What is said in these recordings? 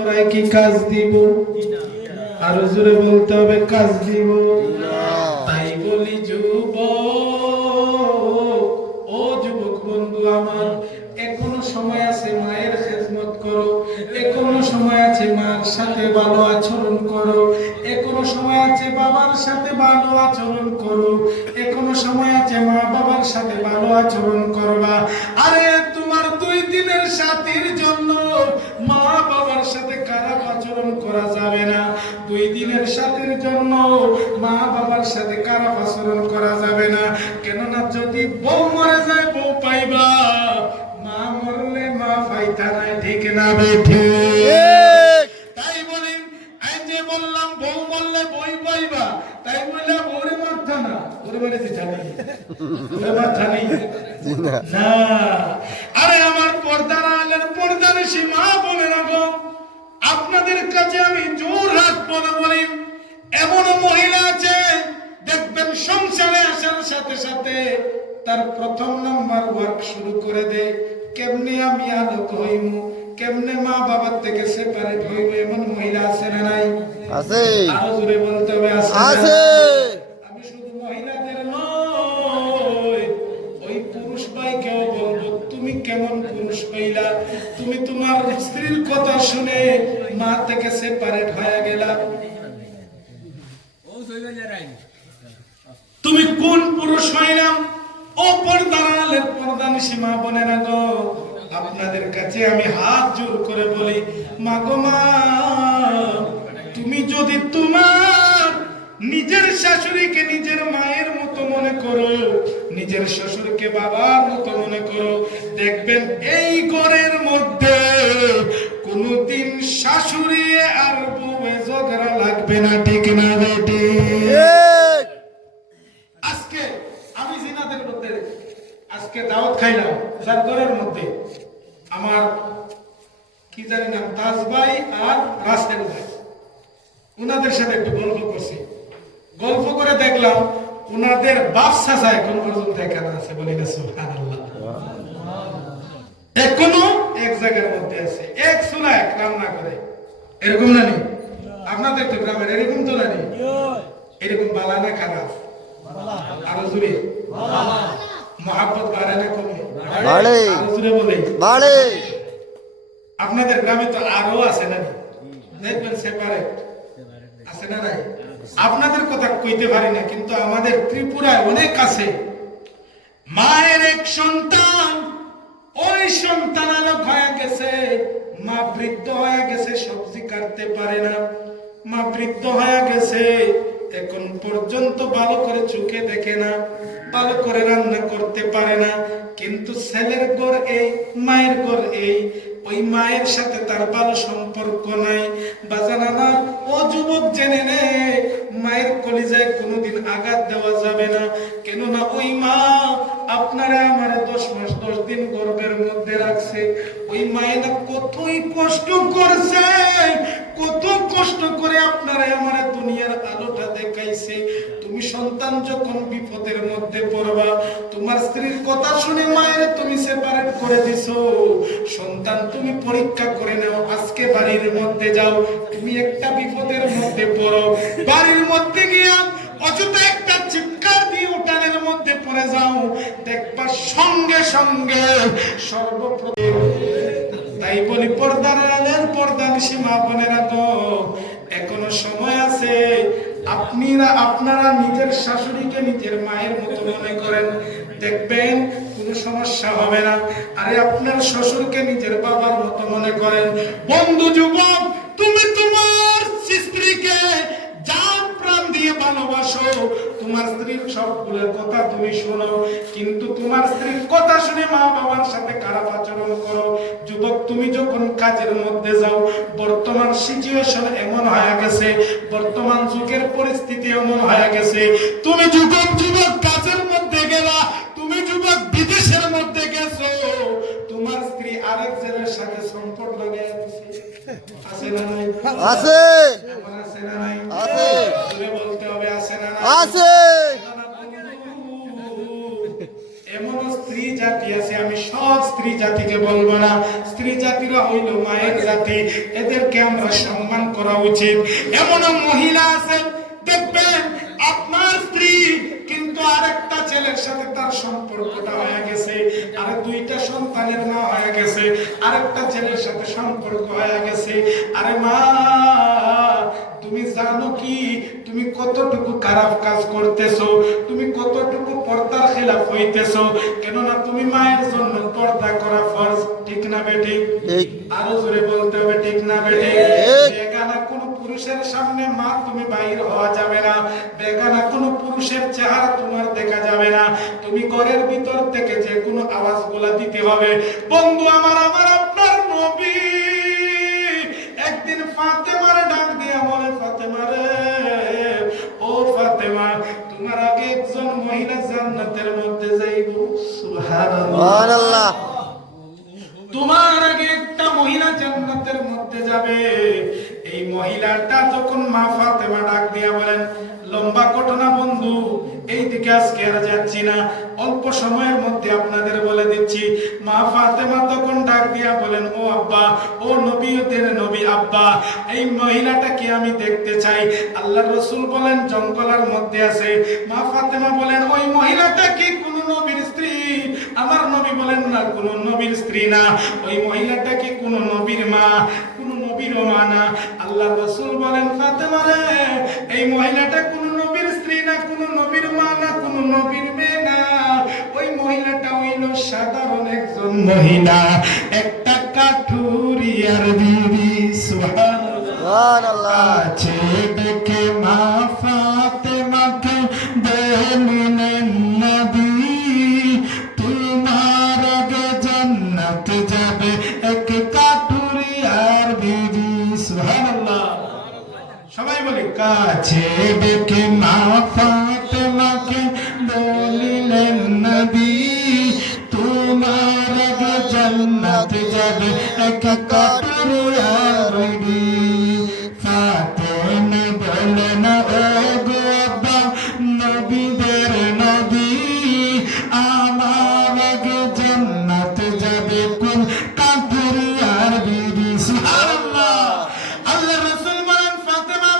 করায় কি কাজ দিব? আরো জোরে বলতে হবে, কাজ দিব। তাই বলি যুবক, ও যুবক বন্ধু আমার, এখনো সময় আছে, মায়ের খেদমত করো। এখনো সময় আছে, মার সাথে ভালো আচরণ করো। এখনো সময় আছে, বাবার সাথে ভালো আচরণ করো। এখনো সময় আছে, মা বাবার সাথে ভালো আচরণ করবা। আরে তোমার 2 দিনের সাথীর জন্য মা বাবার সাথে খারাপ আচরণ করা যাবে না। 2 দিনের সাথীর জন্য মা বাবার সাথে খারাপ আচরণ করা যাবে না। কেননা যদি বউ মরে যায় বউ পাইবা, মা মরলে মা পাইতা নাই, ঠিক না বেঠি? তাই বলি, এই যে বললাম বউ মরলে বই পাইবা, তাই বললে বউরে মারতা না, ওরে মারিতে জানি ওরে মারতা নেই না। আরে আমার পর্দার আলের পর্দানিশী মা বলে রাখো, আপনাদের কাছে আমি জোর হাত বলে বলি, এমন মহিলা আছে দেখবেন সংসারে আসার সাথে সাথে তার প্রথম নাম্বার ওয়ার্ক শুরু করে দেয়, কেমনে আমি আলোক হইমু, কেমনে মা বাবার থেকে সেপারেট হইব। এমন মহিলা আছে না নাই? আছে। আরো জোরে বলতে হবে, আছে। আমি শুধু মহিলাদের নয়, ওই পুরুষ ভাইকেও বলবো, তুমি কেমন পুরুষ পাইলা? তুমি তোমার স্ত্রীর কথা শুনে মা থেকে সেপারেট হয়ে গেলা। তুমি কোন পুরুষ হইলাম? ও পর্দার আলের পর্দানিশী মা বোনেরা গো, আপনাদের কাছে আমি হাত জোর করে বলি, মা গো মা, তুমি যদি তোমার নিজের শাশুড়িকে নিজের মায়ের মতো মনে করো, নিজের শ্বশুরকে বাবার মতো মনে করো, দেখবেন এই ঘরের মধ্যে কোনদিন শাশুড়ি আর বউয়ে ঝগড়া লাগবে না, ঠিক না বেটি? আজকে আমি জিনাদের মধ্যে আজকে দাওয়াত খাইলাম, যার ঘরের মধ্যে আমার কি জানি নাম, তাজ ভাই আর রাসেল ভাই, উনাদের সাথে একটু গল্প করছি। গল্প করে দেখলাম উনাদের বাপ চাচা এখন পর্যন্ত এখানে আছে, বলি না সুবহানাল্লাহ। এখনো এক জায়গার মধ্যে আছে, এক চুলায় রান্না করে। এরকম না নি? আপনাদের তো গ্রামের এরকম তো না নি? এরকম বালা না খারাপ? আরো জুড়ে মহাব্বত বাড়ে না কমে? বাড়ে। আরো জুড়ে বলে বাড়ে। আপনাদের গ্রামে তো আরো আছে না? দেখবেন সেপারেট আছে না নাই? আপনাদের কথা কইতে পারি না, কিন্তু আমাদের ত্রিপুরায় অনেক আছে। মায়ের এক সন্তান, ওই সন্তান আলোক হয়ে গেছে, মা বৃদ্ধ হয়ে গেছে, সবজি কাটতে পারে না। মা বৃদ্ধ হয়ে গেছে, এখন পর্যন্ত ভালো করে চোখে দেখে না, ভালো করে রান্না করতে পারে না। কিন্তু ছেলের ঘর এই, মায়ের ঘর এই, ওই মায়ের সাথে তার ভালো সম্পর্ক নাই। বাজানা না, ও যুবক জেনে নে, মায়ের কলিজায় কোনোদিন আঘাত দেওয়া যাবে না। কেননা ওই মা আপনারা আমার 10 মাস 10 দিন গর্ভের মধ্যে রাখছে। ওই মায়েরা কতই কষ্ট করছে, কত কষ্ট করে আপনারা আমার দুনিয়ার আলোটা দেখাইছে। তুমি সন্তান যখন বিপদের মধ্যে পড়বা, তোমার স্ত্রীর কথা শুনে মায়ের তুমি সেপারেট করে দিছো। সন্তান তুমি পরীক্ষা করে নাও, আজকে বাড়ির মধ্যে যাও, তুমি একটা বিপদের মধ্যে পড়ো, বাড়ির মধ্যে গিয়া অযথা একটা চিৎকার দিয়ে উঠানের মধ্যে পড়ে যাও, দেখবা সঙ্গে সঙ্গে সর্বপ্রথম। তাই বলি পর্দার আলের পর্দানিশী মা বোনেরা গো, এখনো সময় আছে। আপনারা নিজের শাশুড়িকে নিজের মায়ের মতো মনে করেন, দেখবেন কোনো সমস্যা হবে না। আরে আপনার শ্বশুরকে নিজের বাবার মতো মনে করেন। বন্ধু যুবক, তুমি তোমার স্ত্রীকে জান প্রাণ দিয়ে ভালোবাসো, তোমার স্ত্রীর সবগুলোর কথা তুমি শোনো, কিন্তু তোমার স্ত্রীর কথা শুনে মা বাবার সাথে খারাপ আচরণ করো। যুবক, তুমি যখন কাজের মধ্যে যাও, বর্তমান সিচুয়েশন এমন হয়ে গেছে, বর্তমান যুগের পরিস্থিতি এমন হয়ে গেছে, তুমি যুবক কাজের মধ্যে গেলা, তুমি যুবক বিদেশের মধ্যে গেছো, তোমার স্ত্রী আরেক জনের সাথে সম্পর্ক লাগাইয়া দিছে। আছে না নাই? আছে। আছে না নাই? আছে। বলতে হবে, আছে না নাই? আছে। এমন স্ত্রী জাতি আছে, আমি সব স্ত্রী জাতিকে বলবো না। স্ত্রী জাতিরা হইল মায়ের জাতি, এদেরকে আমরা সম্মান করা উচিত। এমন মহিলা আছে দেখবেন আপনার স্ত্রী কিন্তু আরেকটা ছেলের সাথে তার সম্পর্কটা হয়ে গেছে, আর দুইটা সন্তানের মা হয়ে গেছে, আরেকটা ছেলের সাথে সম্পর্ক হয়ে গেছে। আরে মা, তুমি জানো কি তুমি কতটুকু খারাপ কাজ করতেছো, তুমি কতটুকু পর্দার খেলাফ হইতেছো? কেননা তুমি মায়ের জন্য পর্দা করা ফরজ, ঠিক না বেঠিক? আরো জোরে বলতে হবে, ঠিক না বেঠিক? বেগানা কোন পুরুষের সামনে মা তুমি বাইর হওয়া যাবে না, বেগানা কোন পুরুষের চেহারা তোমার দেখা যাবে না, তুমি ঘরের ভিতর থেকে যে কোনো আওয়াজগুলা দিতে হবে। বন্ধু আমার, আমার আপনার নবী একদিন ফাতেমার ডাক দিয়ে বলে, ফাতেমা রে, ও ফাতেমা, তোমার আগে একজন মহিলা জান্নাতের মধ্যে যাইব। সুবহানাল্লাহ। তোমার আগে একটা মহিলা জান্নাতের মধ্যে যাবে। এই মহিলাটা যখন মা ফাতেমা ডাক দিয়া বলেন, লম্বা ঘটনা বন্ধু, এই দিকে আজকে আর যাচ্ছি না, অল্প সময়ের মধ্যে আপনাদের বলে দিচ্ছি। মা ফাতেমা তখন ডাক দিয়া বলেন, ও আব্বা, ও নবীদের নবী আব্বা, এই মহিলাটাকে আমি দেখতে চাই। আল্লাহর রাসূল বলেন জঙ্গলের মধ্যে আছে। মা ফাতেমা বলেন, ওই মহিলাটা কি কোন নবীর স্ত্রী? আমার নবী বলেন, না, কোন নবীর স্ত্রী না। ওই মহিলাটা কি কোন নবীর মা? কোন নবীর মা না। আল্লাহর রাসূল বলেন, ফাতেমা রে, এই মহিলাটা কোন নবীর স্ত্রী না, কোন নবীর মা না, কোন নবীর মেয়ে না। ওই মহিলাটা হইল সাধারণ একজন মহিলা, একটা কাঠুরিয়ার বিবি। সুবহানাল্লাহ। আছে দেখে মা ফাতেমাকে বললেন নবী, তোমার আগে জান্নাতে যাবে এক কাঠুরিয়ার বিবি। সুবহানাল্লাহ। সবাই বলি, কাছে দেখে মা ফাতেমাকে বললেন নবী, তোমার আগে জান্নাতে যাবে এক কাঠুরিয়ার বিবি। ফাতেমা বলেন, ও গো আব্বা, নবীদের নবী, আমার আগে জান্নাতে যাবে কোন কাঠুরিয়ার বিবি। সুবহানাল্লাহ। আল্লাহর রাসূল বলেন, ফাতেমা,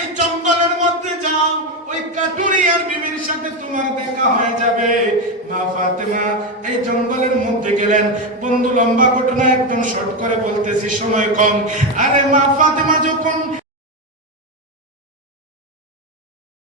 এই জঙ্গলের মধ্যে যাও, ওই কাঠুরিয়ার বিবির সাথে তোমার দেখা হয়ে যাবে। মা ফাতেমা এই জঙ্গলের মধ্যে গেলেন। বন্ধু, লম্বা ঘটনা একদম শর্ট করে বলতেছি, সময় কম। আরে মা ফাতেমা যখন